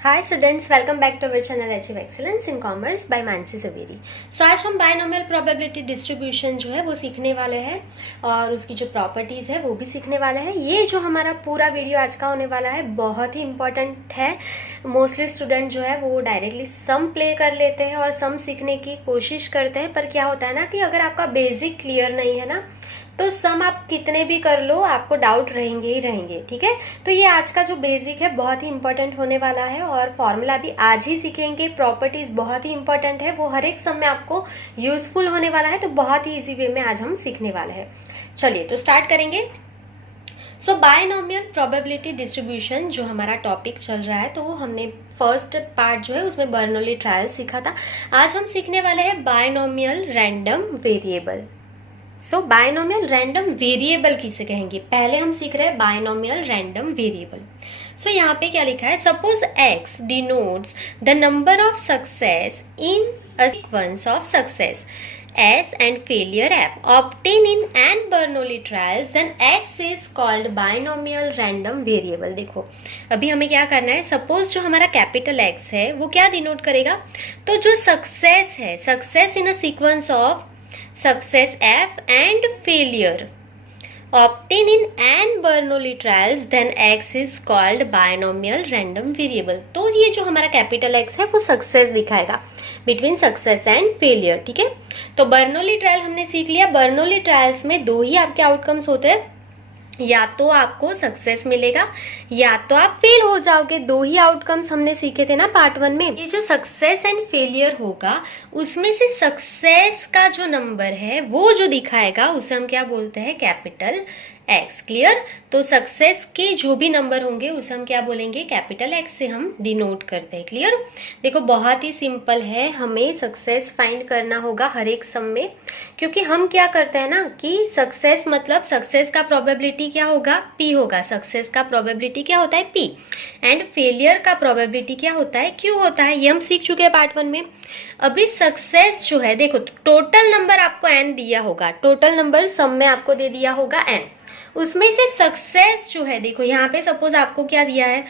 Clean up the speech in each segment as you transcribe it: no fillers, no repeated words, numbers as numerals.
Hi students, welcome back to our channel achieve excellence in commerce by Mansi Javeri. So आज हम binomial probability distribution जो है वो सीखने वाले हैं और उसकी जो प्रॉपर्टीज़ है वो भी सीखने वाले हैं। ये जो हमारा पूरा वीडियो आज का होने वाला है बहुत ही इंपॉर्टेंट है। मोस्टली स्टूडेंट जो है वो डायरेक्टली सम प्ले कर लेते हैं और सम सीखने की कोशिश करते हैं, पर क्या होता है ना कि अगर आपका बेसिक क्लियर नहीं है ना तो सम आप कितने भी कर लो आपको डाउट रहेंगे ही रहेंगे। ठीक है, तो ये आज का जो बेसिक है बहुत ही इंपॉर्टेंट होने वाला है और फॉर्मूला भी आज ही सीखेंगे। प्रॉपर्टीज बहुत ही इंपॉर्टेंट है, वो हर एक सम में आपको यूजफुल होने वाला है, तो बहुत ही इजी वे में आज हम सीखने वाले हैं। चलिए तो स्टार्ट करेंगे। सो बायनोमियल प्रोबेबिलिटी डिस्ट्रीब्यूशन जो हमारा टॉपिक चल रहा है, तो हमने फर्स्ट पार्ट जो है उसमें बर्नौली ट्रायल सीखा था। आज हम सीखने वाले हैं बायनोमियल रैंडम वेरिएबल। सो बायनोमियल रैंडम वेरिएबल किसे कहेंगे, पहले हम सीख रहे हैं बायनोमियल रैंडम वेरिएबल। सो यहाँ पे क्या लिखा है, suppose x denotes the number of success in a sequence of success S and failure F obtained in n Bernoulli trials, then X is called binomial random variable। देखो अभी हमें क्या करना है, सपोज जो हमारा कैपिटल X है वो क्या डिनोट करेगा, तो जो सक्सेस है, success in a sequence of success F and failure obtained in n Bernoulli trials, then X is called binomial random variable। तो ये जो हमारा कैपिटल X है वो सक्सेस दिखाएगा बिटवीन सक्सेस एंड फेलियर। ठीक है, तो बर्नौली ट्रायल हमने सीख लिया। बर्नौली ट्रायल्स में दो ही आपके आउटकम्स होते हैं, या तो आपको सक्सेस मिलेगा या तो आप फेल हो जाओगे। दो ही आउटकम्स हमने सीखे थे ना पार्ट 1 में। ये जो सक्सेस एंड फेलियर होगा उसमें से सक्सेस का जो नंबर है वो जो दिखाएगा उसे हम क्या बोलते हैं, कैपिटल एक्स। क्लियर, तो सक्सेस के जो भी नंबर होंगे उसे हम क्या बोलेंगे, कैपिटल एक्स से हम डिनोट करते हैं। क्लियर, देखो बहुत ही सिंपल है, हमें सक्सेस फाइंड करना होगा हर एक सम में, क्योंकि हम क्या करते हैं ना कि सक्सेस मतलब सक्सेस का प्रोबेबिलिटी क्या होगा, पी होगा। सक्सेस का प्रोबेबिलिटी क्या होता है, पी, एंड फेलियर का प्रोबेबिलिटी क्या होता है, क्यू होता है। ये हम सीख चुके हैं पार्ट 1 में। अभी सक्सेस जो है, देखो टोटल नंबर आपको एन दिया होगा, टोटल नंबर सम में आपको दे दिया होगा एन, उसमें से सक्सेस जो है, देखो यहाँ पे सपोज आपको क्या दिया है,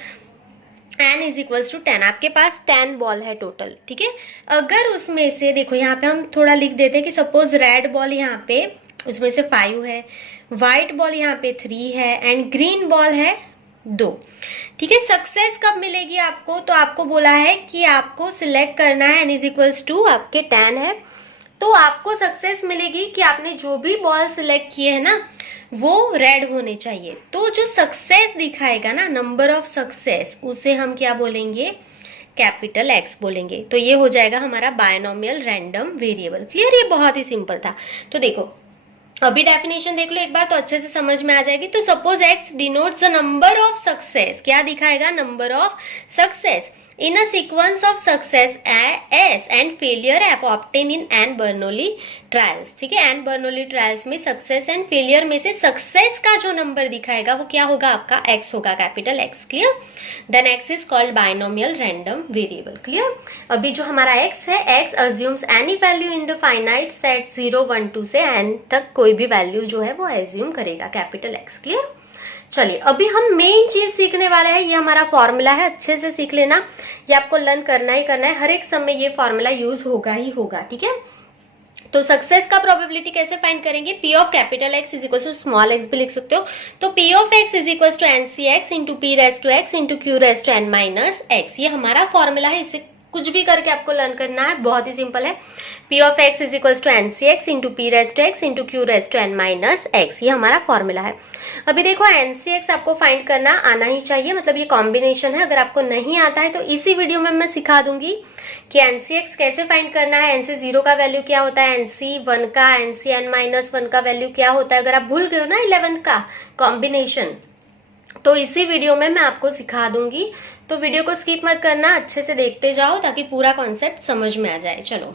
n इज इक्वल्स टू 10, आपके पास 10 बॉल है टोटल। ठीक है, अगर उसमें से देखो यहाँ पे हम थोड़ा लिख देते हैं कि सपोज रेड बॉल यहाँ पे उसमें से 5 है, व्हाइट बॉल यहाँ पे 3 है एंड ग्रीन बॉल है 2। ठीक है, सक्सेस कब मिलेगी आपको, तो आपको बोला है कि आपको सिलेक्ट करना है n इज इक्वल्स टू आपके 10 है, तो आपको सक्सेस मिलेगी कि आपने जो भी बॉल सिलेक्ट किए है ना वो रेड होने चाहिए। तो जो सक्सेस दिखाएगा ना, नंबर ऑफ सक्सेस, उसे हम क्या बोलेंगे, कैपिटल एक्स बोलेंगे। तो ये हो जाएगा हमारा बायनोमियल रैंडम वेरिएबल। क्लियर, ये बहुत ही सिंपल था। तो देखो अभी डेफिनेशन देख लो एक बार तो अच्छे से समझ में आ जाएगी। तो suppose x denotes the number of success, क्या दिखाएगा, number of success in a sequence of success S and failure F obtain in an Bernoulli trials. ठीक है, एन बर्नौली ट्रायल्स में सक्सेस एंड फेलियर में से सक्सेस का जो number दिखाएगा वो क्या होगा, आपका एक्स होगा, capital x. Clear, then x is called binomial random variable. Clear, अभी जो हमारा एक्स है, x assumes any value in the finite set 0 1 2 से एन तक कोई भी वैल्यू जो है वो एज्यूम करेगा, कैपिटल एक्स। क्लियर, चलिए अभी हम मेन चीज सीखने वाले हैं। ये हमारा फॉर्मूला है, अच्छे से सीख लेना, ये आपको लर्न करना ही करना है। हर एक समय ये फॉर्मूला यूज होगा ही होगा। ठीक है, तो सक्सेस का प्रोबेबिलिटी कैसे फाइंड करेंगे, p of capital x is equal to small x भी लिख सकते हो। तो p of x is equal to n c x into p raise to x into q raise to n minus x. ये हमारा formula है, इससे कुछ भी करके आपको लर्न करना है, बहुत ही सिंपल है। P of x is equal to n c x into p raise to x into q raise to n minus x, ये हमारा फॉर्मूला है। अभी देखो एन सी एक्स आपको फाइंड करना आना ही चाहिए, मतलब ये कॉम्बिनेशन है। अगर आपको नहीं आता है तो इसी वीडियो में मैं सिखा दूंगी कि एन सी एक्स कैसे फाइंड करना है, एन सी 0 का वैल्यू क्या होता है, एन सी 1 का, एन सी एन माइनस 1 का वैल्यू क्या होता है। अगर आप भूल गए हो ना 11th का कॉम्बिनेशन, तो इसी वीडियो में मैं आपको सिखा दूंगी। तो वीडियो को स्किप मत करना, अच्छे से देखते जाओ ताकि पूरा कॉन्सेप्ट समझ में आ जाए। चलो,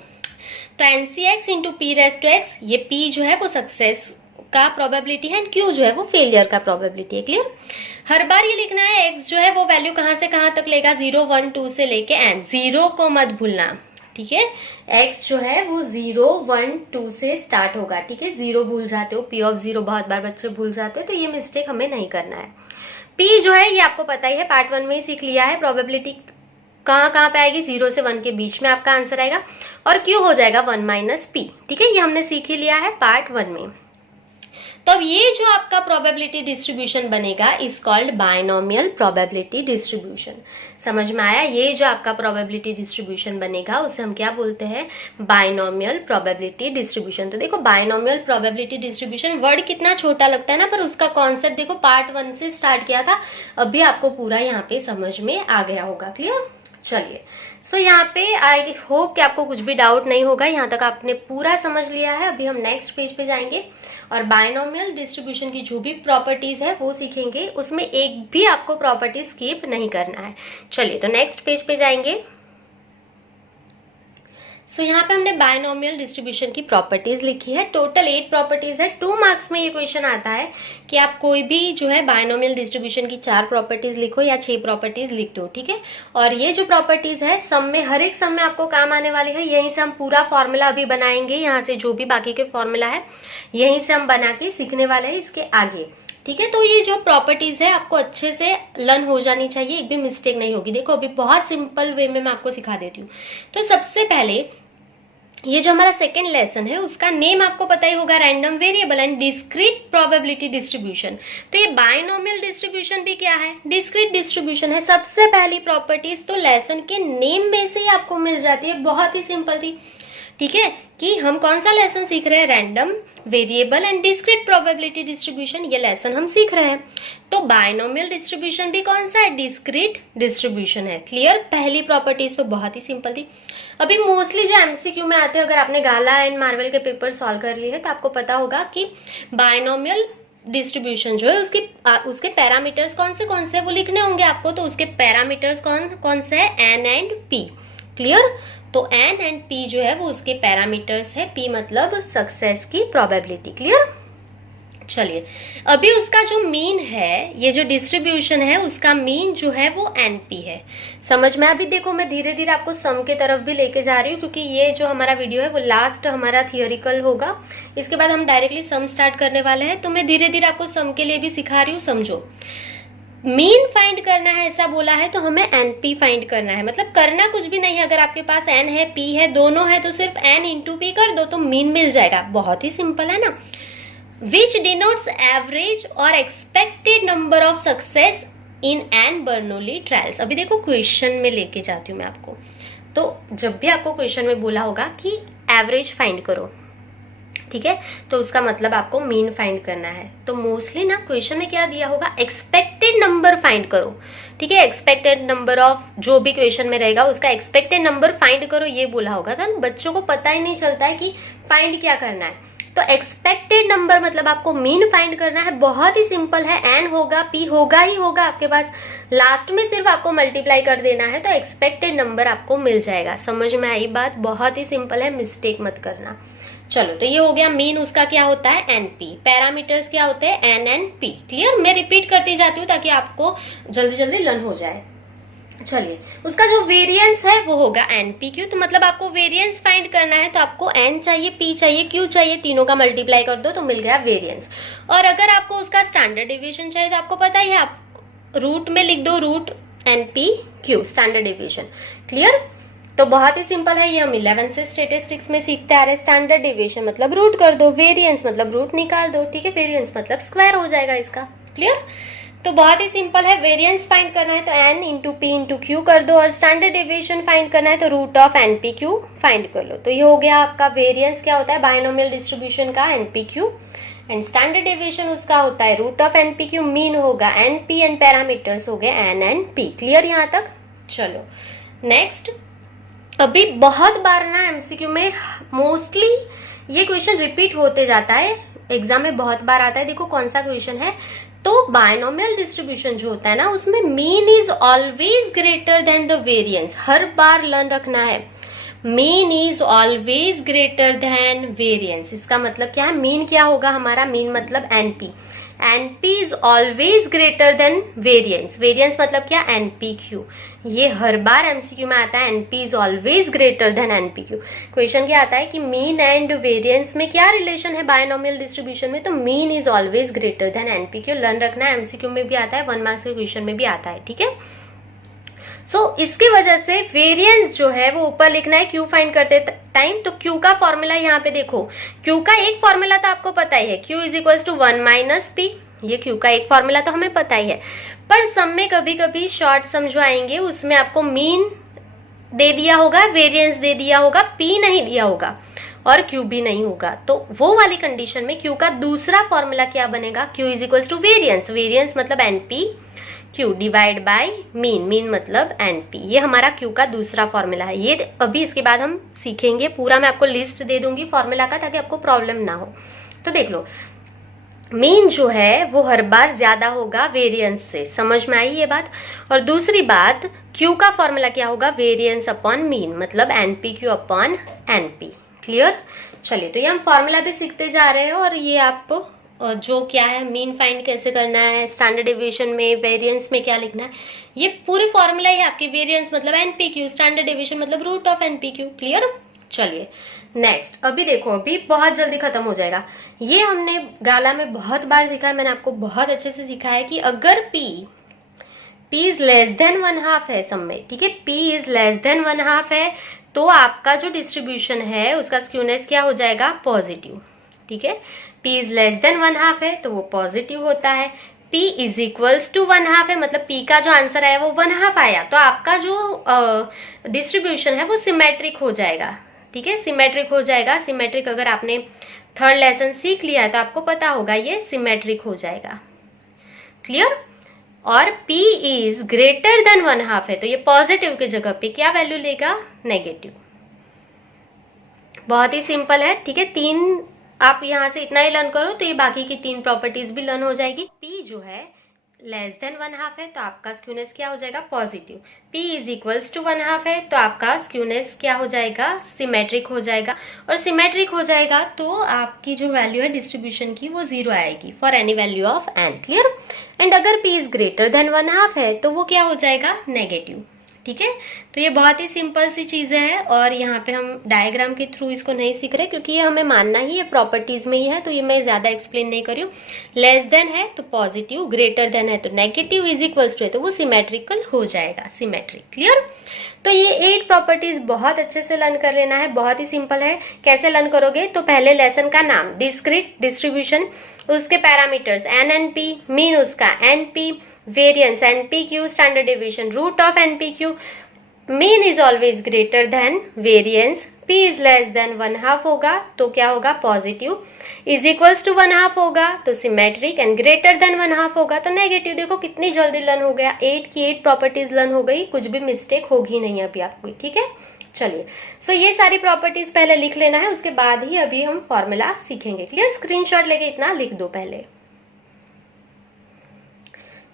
तो n c x into p raise to x, ये पी जो है वो सक्सेस का प्रोबेबिलिटी है एंड क्यू जो है वो फेलियर का प्रोबेबिलिटी है। क्लियर, हर बार ये लिखना है एक्स जो है वो वैल्यू कहां से कहां तक लेगा, 0 1 2 से लेके एन, 0 को मत भूलना। ठीक है, एक्स जो है वो 0 1 2 से स्टार्ट होगा। ठीक है, 0 भूल जाते हो, पी ऑफ 0 बहुत बार बच्चे भूल जाते हो, तो ये मिस्टेक हमें नहीं करना है। पी जो है ये आपको पता ही है, पार्ट 1 में ही सीख लिया है। प्रोबेबिलिटी कहाँ कहाँ पे आएगी, 0 से 1 के बीच में आपका आंसर आएगा, और Q हो जाएगा 1 माइनस P। ठीक है, ये हमने सीख ही लिया है पार्ट 1 में। तो अब ये जो आपका प्रोबेबिलिटी डिस्ट्रीब्यूशन बनेगा is called binomial probability distribution. समझ में आया? ये जो आपका प्रोबेबिलिटी डिस्ट्रीब्यूशन बनेगा उसे हम क्या बोलते हैं, बायनोमियल प्रोबेबिलिटी डिस्ट्रीब्यूशन। तो देखो बायनोमियल प्रोबेबिलिटी डिस्ट्रीब्यूशन वर्ड कितना छोटा लगता है ना, पर उसका कॉन्सेप्ट देखो पार्ट 1 से स्टार्ट किया था, अभी आपको पूरा यहाँ पे समझ में आ गया होगा। क्लियर? चलिए, सो यहाँ पे आई होप कि आपको कुछ भी डाउट नहीं होगा, यहाँ तक आपने पूरा समझ लिया है। अभी हम नेक्स्ट पेज पे जाएंगे और बायनोमियल डिस्ट्रीब्यूशन की जो भी प्रॉपर्टीज है वो सीखेंगे, उसमें एक भी आपको प्रॉपर्टी स्किप नहीं करना है। चलिए, तो नेक्स्ट पेज पे जाएंगे। सो यहाँ पे हमने बायनोमियल डिस्ट्रीब्यूशन की प्रॉपर्टीज लिखी है, टोटल 8 प्रॉपर्टीज है। 2 मार्क्स में ये क्वेश्चन आता है कि आप कोई भी जो है बायनोमियल डिस्ट्रीब्यूशन की 4 प्रॉपर्टीज लिखो या 6 प्रॉपर्टीज लिख दो। ठीक है, और ये जो प्रॉपर्टीज है सम में, हर एक सम में आपको काम आने वाली है। यहीं से हम पूरा फॉर्मूला अभी बनाएंगे, यहाँ से जो भी बाकी के फॉर्मूला है यहीं से हम बना के सीखने वाले हैं इसके आगे। ठीक है, तो ये जो प्रॉपर्टीज है आपको अच्छे से लर्न हो जानी चाहिए, एक भी मिस्टेक नहीं होगी। देखो अभी बहुत सिंपल वे में मैं आपको सिखा देती हूँ। तो सबसे पहले ये जो हमारा सेकेंड लेसन है उसका नेम आपको पता ही होगा, random variable and discrete probability distribution. तो ये बायनोमियल डिस्ट्रीब्यूशन भी क्या है, डिस्क्रीट डिस्ट्रीब्यूशन है। सबसे पहली प्रॉपर्टीज तो लेसन के नेम में से ही आपको मिल जाती है, बहुत ही सिंपल थी। ठीक है, कि हम कौन सा लेसन सीख रहे हैं, random variable and discrete probability distribution, ये लेसन हम सीख रहे हैं। तो बायनोमियल डिस्ट्रीब्यूशन भी कौन सा है, डिस्क्रीट डिस्ट्रीब्यूशन है। क्लियर? पहली प्रॉपर्टीज तो बहुत ही सिंपल थी। अभी मोस्टली जो एमसीक्यू में आते हैं, अगर आपने गाला एंड मार्वल के पेपर सॉल्व कर लिए हैं तो आपको पता होगा कि बायनोमियल डिस्ट्रीब्यूशन जो है उसके पैरामीटर्स कौन से वो लिखने होंगे आपको। तो उसके पैरामीटर्स कौन से है, एन एंड पी। क्लियर? तो एन एंड पी जो है वो उसके पैरामीटर्स है, पी मतलब सक्सेस की प्रोबेबिलिटी। क्लियर? चलिए, अभी उसका जो मीन है, ये जो डिस्ट्रीब्यूशन है उसका मीन जो है वो एनपी है। समझ में? अभी देखो मैं धीरे धीरे आपको सम के तरफ भी लेके जा रही हूँ, क्योंकि ये जो हमारा वीडियो है वो लास्ट हमारा थियोरिकल होगा, इसके बाद हम डायरेक्टली सम स्टार्ट करने वाले हैं। तो मैं धीरे धीरे आपको सम के लिए भी सिखा रही हूँ, समझो। मीन फाइंड करना है ऐसा बोला है, तो हमें एनपी फाइंड करना है। मतलब करना कुछ भी नहीं है, अगर आपके पास एन है पी है दोनों है तो सिर्फ एन इंटू पी कर दो तो मीन मिल जाएगा। बहुत ही सिंपल है ना। Which denotes average or expected number of success in n Bernoulli trials। अभी देखो क्वेश्चन में लेके जाती हूँ मैं आपको। तो जब भी आपको क्वेश्चन में बोला होगा कि एवरेज फाइंड करो, ठीक है, तो उसका मतलब आपको मीन फाइंड करना है। तो मोस्टली ना क्वेश्चन में क्या दिया होगा, एक्सपेक्टेड नंबर फाइंड करो। ठीक है, एक्सपेक्टेड नंबर ऑफ जो भी क्वेश्चन में रहेगा उसका एक्सपेक्टेड नंबर फाइंड करो, ये बोला होगा था। बच्चों को पता ही नहीं चलता है कि फाइंड क्या करना है। तो एक्सपेक्टेड नंबर मतलब आपको मीन फाइंड करना है, बहुत ही सिंपल है। एन होगा, पी होगा ही होगा आपके पास, लास्ट में सिर्फ आपको मल्टीप्लाई कर देना है तो एक्सपेक्टेड नंबर आपको मिल जाएगा। समझ में आई बात? बहुत ही सिंपल है, मिस्टेक मत करना। चलो, तो ये हो गया मीन, उसका क्या होता है, एनपी। पैरामीटर्स क्या होते हैं, एन एंड पी। क्लियर? मैं रिपीट करती जाती हूँ ताकि आपको जल्दी जल्दी लर्न हो जाए। चलिए, उसका जो वेरिएंस है वो होगा एनपीक्यू। तो मतलब आपको वेरिएंस फाइंड करना है तो आपको एन चाहिए, पी चाहिए, क्यू चाहिए, तीनों का मल्टीप्लाई कर दो तो मिल गया वेरिएंस। और अगर आपको उसका स्टैंडर्ड डिवीजन चाहिए तो आपको पता ही है, आप रूट में लिख दो, root n p q standard division. Clear? तो बहुत ही सिंपल है, ये हम 11 से स्टेटिस्टिक्स में सीखते आ रहे। स्टैंडर्ड डिवीजन मतलब रूट कर दो, वेरिएंस मतलब रूट निकाल दो। ठीक है, वेरिएंस मतलब स्क्वायर हो जाएगा इसका। क्लियर? तो बहुत ही सिंपल है, वेरिएंस फाइंड करना है तो n into p into q कर दो, और स्टैंडर्ड डिवीजन फाइंड करना है तो root of n p q find कर लो। तो ये हो गया आपका वेरिएंस क्या होता है बायनोमियल डिस्ट्रीब्यूशन का, n p q, and standard division उसका होता है root of n p q, mean होगा एनपी, एंड पैरामीटर्स हो गए एन एंड पी। क्लियर यहाँ तक? चलो नेक्स्ट। अभी बहुत बार ना एमसीक्यू में मोस्टली ये क्वेश्चन रिपीट होते जाता है, एग्जाम में बहुत बार आता है। देखो कौन सा क्वेश्चन है, तो बायनोमियल डिस्ट्रीब्यूशन जो होता है ना उसमें mean is always greater then the variance. Her bar learn रखना है, mean is always greater than variance. इसका मतलब क्या है, मीन क्या होगा हमारा, मीन मतलब NP, NP is always greater than variance. Variance मतलब क्या, एनपीक्यू। ये हर बार एमसीक्यू में आता है, NP is always greater than NPQ. Question क्या आता है कि मीन एंड वेरिएंस में क्या रिलेशन है बायनोमियल डिस्ट्रीब्यूशन में, तो mean is always greater than NPQ. Learn रखना है, एमसीक्यू में भी आता है, 1 मार्क्स के क्वेश्चन में भी आता है। ठीक है, इसकी वजह से वेरिएंस जो है वो ऊपर लिखना है क्यू फाइंड करते टाइम। तो क्यू का फॉर्मूला यहाँ पे देखो, क्यू का एक फॉर्मूला तो आपको पता ही है, q is equal to 1 minus p. ये क्यू का एक फॉर्मूला तो हमें पता ही है, पर सम में कभी कभी शॉर्ट सम जो आएंगे उसमें आपको मीन दे दिया होगा, वेरिएंस दे दिया होगा, पी नहीं दिया होगा और क्यू भी नहीं होगा। तो वो वाली कंडीशन में क्यू का दूसरा फॉर्मूला क्या बनेगा, Q is equal to variance, variance मतलब NP Q divide by mean, mean मतलब एनपी। ये हमारा क्यू का दूसरा फॉर्मूला है। ये अभी इसके बाद हम सीखेंगे, पूरा मैं आपको लिस्ट दे दूंगी फॉर्मूला का ताकि आपको प्रॉब्लम ना हो। तो देख लो, मीन जो है वो हर बार ज्यादा होगा वेरिएंस से, समझ में आई ये बात। और दूसरी बात, क्यू का फॉर्मूला क्या होगा, वेरिएंस अपॉन मीन, मतलब NP Q upon NP. Clear? चलिए, तो ये हम फॉर्मूला भी सीखते जा रहे हैं और ये आप जो क्या है मीन फाइंड कैसे करना है, स्टैंडर्ड डेविएशन में, वेरिएंस में क्या लिखना है, ये पूरी फॉर्मूला ही आपकी। वेरिएंस मतलब एनपीक्यू, स्टैंडर्ड डेविएशन मतलब रूट ऑफ एनपीक्यू। क्लियर? चलिए नेक्स्ट, अभी देखो, अभी बहुत जल्दी खत्म हो जाएगा। ये हमने गाला में बहुत बार सीखा है, मैंने आपको बहुत अच्छे से सिखाया है कि अगर P इज लेस देन 1/2 है सम में, ठीक है, P इज लेस देन 1/2 है, तो आपका जो डिस्ट्रीब्यूशन है उसका स्क्यूनेस क्या हो जाएगा, पॉजिटिव। ठीक है, P इज लेस देन 1/2 है तो वो पॉजिटिव होता है। P इज इक्वल्स टू 1/2 है, मतलब P का जो आंसर आया वो 1/2 आया, तो आपका जो डिस्ट्रीब्यूशन है वो सिमेट्रिक हो जाएगा। ठीक है, सिमेट्रिक हो जाएगा। सिमेट्रिक अगर आपने थर्ड लेसन सीख लिया है तो आपको पता होगा ये सिमेट्रिक हो जाएगा। क्लियर? और P इज ग्रेटर देन 1/2 है तो ये पॉजिटिव की जगह पे क्या वैल्यू लेगा, नेगेटिव। बहुत ही सिंपल है। ठीक है, तीन आप यहां से इतना ही लर्न करो तो ये बाकी की तीन प्रॉपर्टीज भी लर्न हो जाएगी। P जो है लेस देन 1/2 है तो आपका स्क्यूनेस क्या हो जाएगा, positive. P is equals to 1/2 है तो आपका स्क्यूनेस क्या हो जाएगा, सिमेट्रिक हो जाएगा। और सिमेट्रिक हो जाएगा तो आपकी जो वैल्यू है डिस्ट्रीब्यूशन की वो 0 आएगी for any value of n। Clear? And अगर P इज ग्रेटर देन 1/2 है तो वो क्या हो जाएगा, नेगेटिव। ठीक है, तो ये बहुत ही सिंपल सी चीजें है और यहाँ पे हम डायग्राम के थ्रू इसको नहीं सीख रहे क्योंकि ये हमें मानना ही है, प्रॉपर्टीज में ही है, तो ये मैं ज्यादा एक्सप्लेन नहीं कर रही हूँ। लेस देन है तो पॉजिटिव, ग्रेटर देन है तो नेगेटिव, इज इक्वल्स टू है तो वो सिमेट्रिकल हो जाएगा, सिमेट्रिक। क्लियर? तो ये 8 प्रॉपर्टीज बहुत अच्छे से लर्न कर लेना है, बहुत ही सिंपल है। कैसे लर्न करोगे, तो पहले लेसन का नाम, डिस्क्रीट डिस्ट्रीब्यूशन, उसके parameters N N P, mean उसका N P, variance NPQ, standard deviation root of NPQ, mean is always greater than variance, P is less than 1/2 होगा तो क्या होगा, पॉजिटिव, इज इक्वल्स टू 1/2 होगा तो सिमेट्रिक, एंड ग्रेटर देन 1/2 होगा तो negative. देखो कितनी जल्दी लर्न हो गया, 8 की 8 प्रॉपर्टीज लर्न हो गई, कुछ भी मिस्टेक होगी नहीं अभी आपको। ठीक है, चलिए, सो ये सारी प्रॉपर्टीज पहले लिख लेना है, उसके बाद ही अभी हम फॉर्मूला सीखेंगे। क्लियर? स्क्रीनशॉट लेके इतना लिख दो पहले।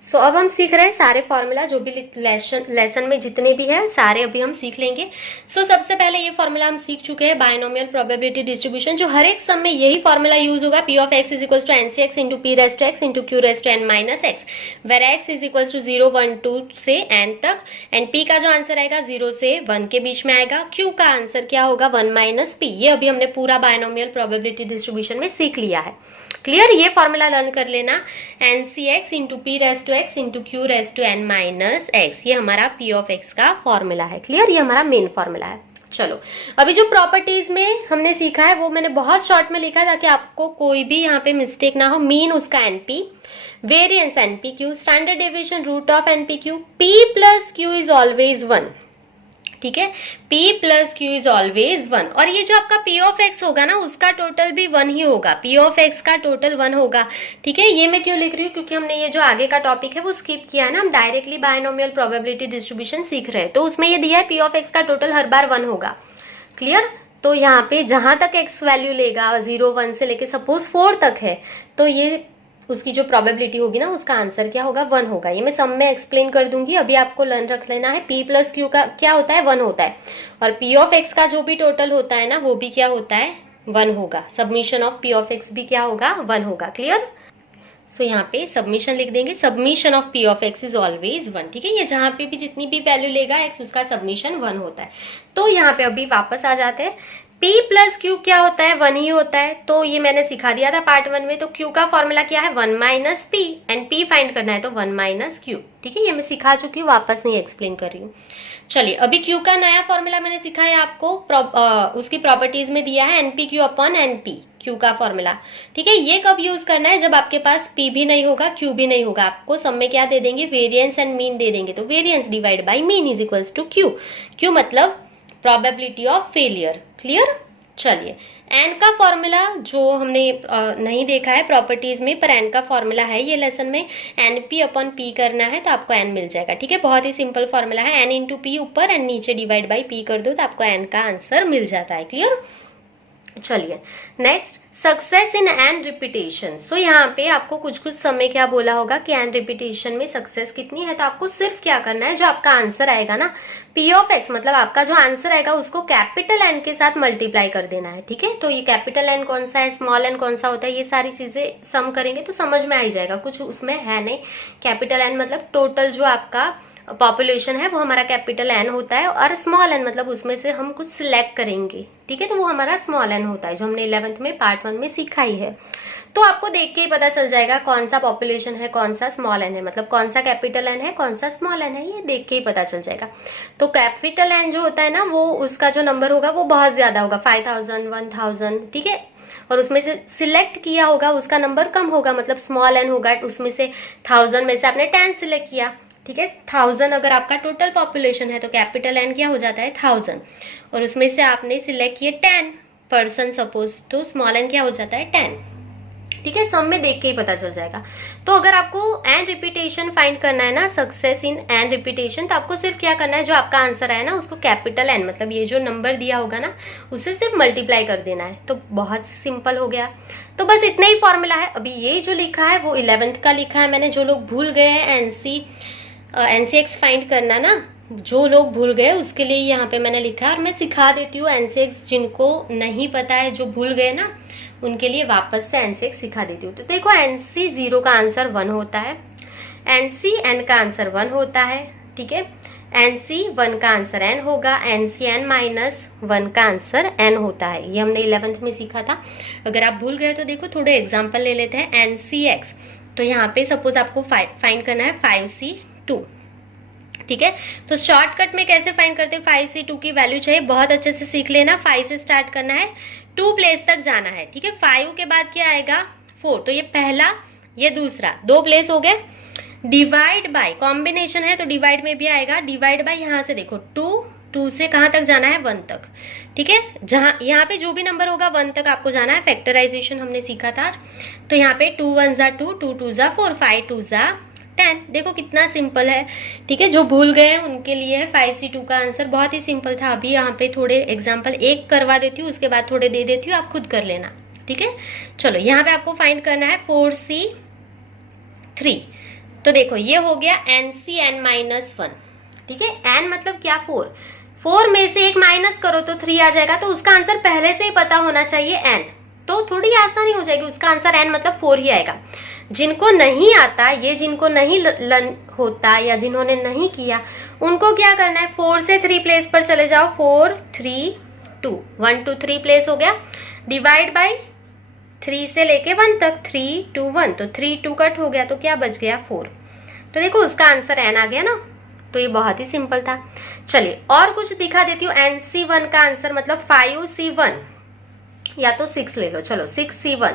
सो अब हम सीख रहे हैं सारे फॉर्मूला, जो भी लेसन में जितने भी है सारे अभी हम सीख लेंगे। सो सबसे पहले ये फॉर्मूला हम सीख चुके हैं, बायनोमियल प्रोबेबिलिटी डिस्ट्रीब्यूशन, जो हर एक सम में यही फॉर्मूला यूज होगा, P of x is equal to NCx into P raise to x into Q raise to n minus x, where x is equal to 0, 1, 2 से n तक, and P का जो answer आएगा 0 से 1 के बीच में आएगा, Q का आंसर क्या होगा, 1 माइनस P। ये अभी हमने पूरा बायनोमियल प्रोबेबिलिटी डिस्ट्रीब्यूशन में सीख लिया है। क्लियर? ये फॉर्मूला लर्न कर लेना, NCx into P raise to x into Q raise to n minus x, ये हमारा P ऑफ x का फॉर्मूला है। क्लियर? ये हमारा मेन फॉर्मूला है। चलो, अभी जो प्रॉपर्टीज में हमने सीखा है वो मैंने बहुत शॉर्ट में लिखा ताकि आपको कोई भी यहाँ पे मिस्टेक ना हो। मीन उसका NP, variance NPQ, standard deviation root of NPQ, P plus Q is always 1। ठीक है, P plus Q is always 1, और ये जो आपका P ऑफ x होगा ना उसका टोटल भी 1 ही होगा, P ऑफ x का टोटल 1 होगा। ठीक है, ये मैं क्यों लिख रही हूँ, क्योंकि हमने ये जो आगे का टॉपिक है वो स्किप किया है ना, हम डायरेक्टली बायनोमियल प्रोबेबिलिटी डिस्ट्रीब्यूशन सीख रहे हैं, तो उसमें ये दिया है P ऑफ x का टोटल हर बार 1 होगा। क्लियर? तो यहाँ पे जहां तक x वैल्यू लेगा 0, 1 से लेके सपोज 4 तक है, तो ये उसकी जो प्रोबेबिलिटी होगी ना उसका आंसर क्या होगा, 1 होगा। ये मैं सम में एक्सप्लेन कर दूंगी, अभी आपको लर्न रख लेना है। P प्लस Q का क्या होता है, 1 होता है, और P ऑफ x का जो भी टोटल होता है ना वो भी क्या होता है, 1 होगा। Submission of P of x भी क्या होगा, 1 होगा। क्लियर? सो यहाँ पे सबमिशन लिख देंगे, submission of P of x is always 1। ठीक है, ये जहाँ पे भी जितनी भी वैल्यू लेगा x उसका सबमिशन 1 होता है। तो यहाँ पे अभी वापस आ जाते हैं, P प्लस Q क्या होता है, 1 ही होता है, तो ये मैंने सिखा दिया था पार्ट 1 में। तो Q का फॉर्मूला क्या है, 1 minus P, and P find करना है तो 1 माइनस Q। ठीक है, ये मैं सिखा चुकी हूँ, वापस नहीं एक्सप्लेन कर रही हूँ। चलिए, अभी Q का नया फॉर्मूला मैंने सिखाया आपको, उसकी प्रॉपर्टीज में दिया है NPQ अपॉन NP, Q का फॉर्मूला। ठीक है, ये कब यूज करना है, जब आपके पास P भी नहीं होगा, Q भी नहीं होगा। आपको सब में क्या दे देंगे, वेरिएंस एंड मीन दे देंगे, तो variance divide by mean is equals to Q। Q मतलब प्रोबेबिलिटी ऑफ फेलियर। क्लियर। चलिए, एन का फॉर्मूला जो हमने नहीं देखा है प्रॉपर्टीज में, पर एन का फॉर्मूला है ये लेसन में, NP अपॉन P करना है तो आपको एन मिल जाएगा। ठीक है, बहुत ही सिंपल फॉर्मूला है, एन इंटू पी ऊपर एंड नीचे डिवाइड बाई P कर दो तो आपको एन का आंसर मिल जाता है। क्लियर। चलिए, next, success in N repetition. So यहाँ पे आपको कुछ कुछ समय क्या बोला होगा कि एन रिपीटेशन में सक्सेस कितनी है, तो आपको सिर्फ क्या करना है, जो आपका आंसर आएगा ना P ऑफ X, मतलब आपका जो आंसर आएगा उसको कैपिटल N के साथ मल्टीप्लाई कर देना है। ठीक है, तो ये कैपिटल N कौन सा है, स्मॉल n कौन सा होता है, ये सारी चीजें सम करेंगे तो समझ में आ ही जाएगा, कुछ उसमें है नहीं। कैपिटल N मतलब टोटल जो आपका पॉपुलेशन है वो हमारा कैपिटल N होता है, और स्मॉल n मतलब उसमें से हम कुछ सिलेक्ट करेंगे। ठीक है, तो वो हमारा स्मॉल n होता है, जो हमने 11th में पार्ट 1 में सीखा ही है। तो आपको देख के ही पता चल जाएगा कौन सा पॉपुलेशन है, कौन सा स्मॉल n है, मतलब कौन सा कैपिटल N है, कौन सा स्मॉल n है, ये देख के ही पता चल जाएगा। तो कैपिटल N जो होता है ना, वो उसका जो नंबर होगा वो बहुत ज्यादा होगा, 5000, 1000। ठीक है, और उसमें से सिलेक्ट किया होगा उसका नंबर कम होगा, मतलब स्मॉल n होगा, उसमें से 1000 में से आपने 10 सिलेक्ट किया। ठीक है, 1000 अगर आपका टोटल पॉपुलेशन है तो कैपिटल N क्या हो जाता है, 1000, और उसमें से आपने सिलेक्ट किए 10 पर्सन सपोज, तो स्मॉल n क्या हो जाता है, 10। ठीक है, सब में देख के ही पता चल जाएगा। तो अगर आपको एन रिपीटेशन फाइंड करना है ना, सक्सेस इन एन रिपीटेशन, तो आपको सिर्फ क्या करना है, जो आपका आंसर है ना उसको कैपिटल N, मतलब ये जो नंबर दिया होगा ना उससे सिर्फ मल्टीप्लाई कर देना है, तो बहुत सिंपल हो गया। तो बस इतना ही फॉर्मूला है। अभी ये जो लिखा है वो 11th का लिखा है मैंने, जो लोग भूल गए हैं NCX फाइंड करना ना, जो लोग भूल गए उसके लिए यहाँ पे मैंने लिखा है, और मैं सिखा देती हूँ NCX, जिनको नहीं पता है, जो भूल गए ना उनके लिए वापस से NCX सिखा देती हूँ। तो देखो, NC0 का आंसर 1 होता है, NCN का आंसर 1 होता है। ठीक है, NC1 का आंसर N होगा, NCN माइनस 1 का आंसर N होता है। ये हमने 11th में सीखा था। अगर आप भूल गए तो देखो, थोड़े एग्जाम्पल ले लेते हैं। NCX, तो यहाँ पे सपोज आपको फाइंड करना है 5C2। ठीक है, तो शॉर्टकट में कैसे फाइंड करते हैं, 5C2 की वैल्यू चाहिए, बहुत अच्छे से सीख लेना। 5 से स्टार्ट करना है, 2 प्लेस तक जाना है। ठीक है, 5 के बाद क्या आएगा, 4, तो ये पहला ये दूसरा, 2 प्लेस हो गए। डिवाइड बाय, कॉम्बिनेशन है तो डिवाइड में भी आएगा, डिवाइड बाय यहाँ से देखो 2 से कहाँ तक जाना है, 1 तक। ठीक है, जहां यहाँ पे जो भी नंबर होगा 1 तक आपको जाना है। फैक्टराइजेशन हमने सीखा था, तो यहाँ पे 2 1 जा 2, 2 2 जा 4, 5 2 जा 10। देखो कितना सिंपल है। ठीक है, जो भूल गए हैं उनके लिए है 5C2 का आंसर, बहुत ही सिंपल था। अभी यहाँ पे थोड़े एग्जाम्पल एक करवा देती हूँ, उसके बाद थोड़े दे देती हूँ, आप खुद कर लेना। ठीक है, चलो यहाँ पे आपको फाइंड करना है 4C3। तो देखो ये हो गया NCN माइनस 1। ठीक है, N मतलब क्या, 4 में से एक माइनस करो तो 3 आ जाएगा, तो उसका आंसर पहले से ही पता होना चाहिए N, तो थोड़ी आसानी हो जाएगी। उसका आंसर N मतलब 4 ही आएगा। जिनको नहीं आता, ये जिनको नहीं होता या जिन्होंने नहीं किया, उनको क्या करना है, 4 से 3 प्लेस पर चले जाओ, 4 3 2, 1 2 3 प्लेस हो गया। डिवाइड बाय 3 से लेके 1 तक, 3 2 1, तो 3 2 कट हो गया, तो क्या बच गया, 4। तो देखो उसका आंसर N आ गया ना, तो ये बहुत ही सिंपल था। चलिए और कुछ दिखा देती हूँ। NC1 का आंसर मतलब 5C1 या तो 6 ले लो, चलो 6C1,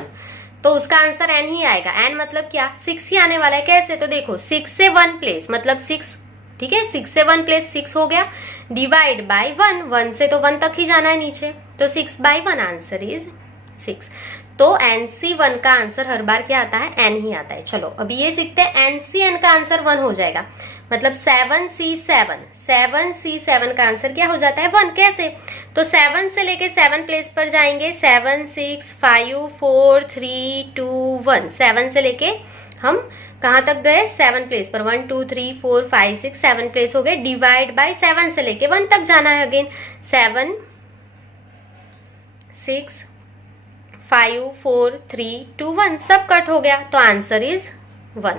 तो उसका आंसर N ही आएगा। N मतलब क्या, 6 ही आने वाला है। कैसे, तो देखो 6 से 1 प्लेस मतलब 6। ठीक है, 6 से 1 प्लेस 6 हो गया, डिवाइड बाय 1, 1 से तो 1 तक ही जाना है नीचे, तो 6 बाय 1 आंसर इज 6। तो NC1 का आंसर हर बार क्या आता है, N ही आता है। चलो अभी ये सीखते हैं, NCN का आंसर 1 हो जाएगा, मतलब 7C7 का आंसर क्या हो जाता है, 1। कैसे, तो 7 से लेके 7 प्लेस पर जाएंगे, 7 6 5 4 3 2 1। 7 से लेके हम कहाँ तक गए, 7 प्लेस पर, 1 2 3 4 5 6 7 प्लेस हो गए। डिवाइड बाय 7 से लेके 1 तक जाना है अगेन, 7 6 5 4 3 2 1, सब कट हो गया, तो आंसर इज 1।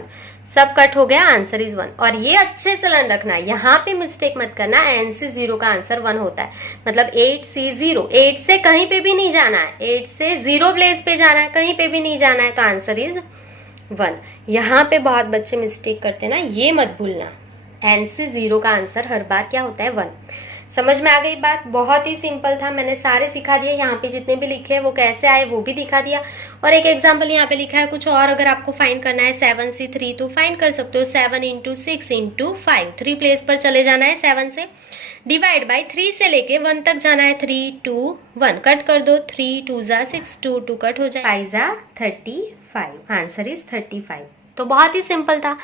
सब कट हो गया, आंसर इज 1। और ये अच्छे से लर्न रखना, यहाँ पे मिस्टेक मत करना, NC0 का आंसर 1 होता है, मतलब 8C0, 8 से कहीं पे भी नहीं जाना है, 8 से 0 प्लेस पे जाना है, कहीं पे भी नहीं जाना है, तो आंसर इज 1। यहाँ पे बहुत बच्चे मिस्टेक करते हैं ना, ये मत भूलना, NC0 का आंसर हर बार क्या होता है, 1। समझ में आ गई बात? बहुत ही सिंपल था, मैंने सारे सिखा दिए, यहाँ पे जितने भी लिखे हैं वो कैसे आए वो भी दिखा दिया। और एक एग्जाम्पल यहाँ पे लिखा है कुछ और, अगर आपको फाइंड करना है 7C3 तो फाइंड कर सकते हो, 7 × 6 × 5, 3 प्लेस पर चले जाना है 7 से, डिवाइड बाई 3 से लेके 1 तक जाना है, 3 2 1 कट कर दो, 3 2 = 6, 2 2 कट हो जाए, 5 = 35, आंसर इज 35। तो बहुत ही सिंपल था,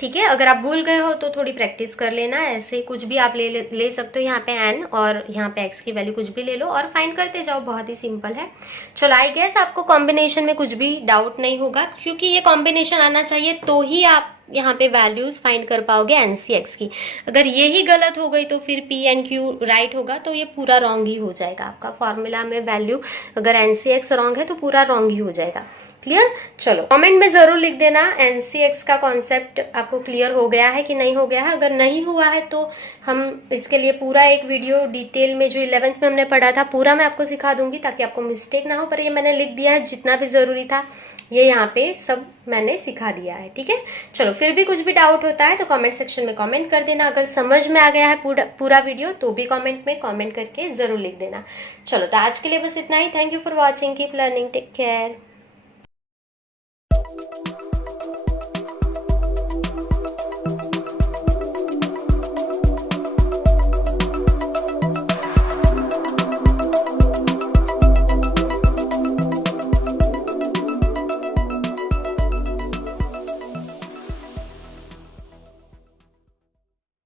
ठीक है। अगर आप भूल गए हो तो थोड़ी प्रैक्टिस कर लेना, ऐसे कुछ भी आप ले सकते हो, यहाँ पे n और यहाँ पे x की वैल्यू कुछ भी ले लो और फाइंड करते जाओ, बहुत ही सिंपल है। चलो आई गेस आपको कॉम्बिनेशन में कुछ भी डाउट नहीं होगा, क्योंकि ये कॉम्बिनेशन आना चाहिए तो ही आप यहाँ पे वैल्यूज फाइंड कर पाओगे NC/X की। अगर ये ही गलत हो गई तो फिर P and Q राइट होगा, तो ये पूरा रॉन्ग ही हो जाएगा आपका फॉर्मूला में वैल्यू, अगर NC/X रॉन्ग है तो पूरा रॉन्ग ही हो जाएगा। क्लियर? चलो कमेंट में जरूर लिख देना NC/X का कॉन्सेप्ट आपको क्लियर हो गया है कि नहीं हो गया है। अगर नहीं हुआ है तो हम इसके लिए पूरा एक वीडियो डिटेल में, जो 11th में हमने पढ़ा था, पूरा मैं आपको सिखा दूंगी ताकि आपको मिस्टेक ना हो। पर ये मैंने लिख दिया है, जितना भी जरूरी था ये यहाँ पे सब मैंने सिखा दिया है, ठीक है। चलो फिर भी कुछ भी डाउट होता है तो कमेंट सेक्शन में कमेंट कर देना। अगर समझ में आ गया है पूरा वीडियो तो भी कमेंट में कमेंट करके जरूर लिख देना। चलो तो आज के लिए बस इतना ही। Thank you for watching, keep learning, take care.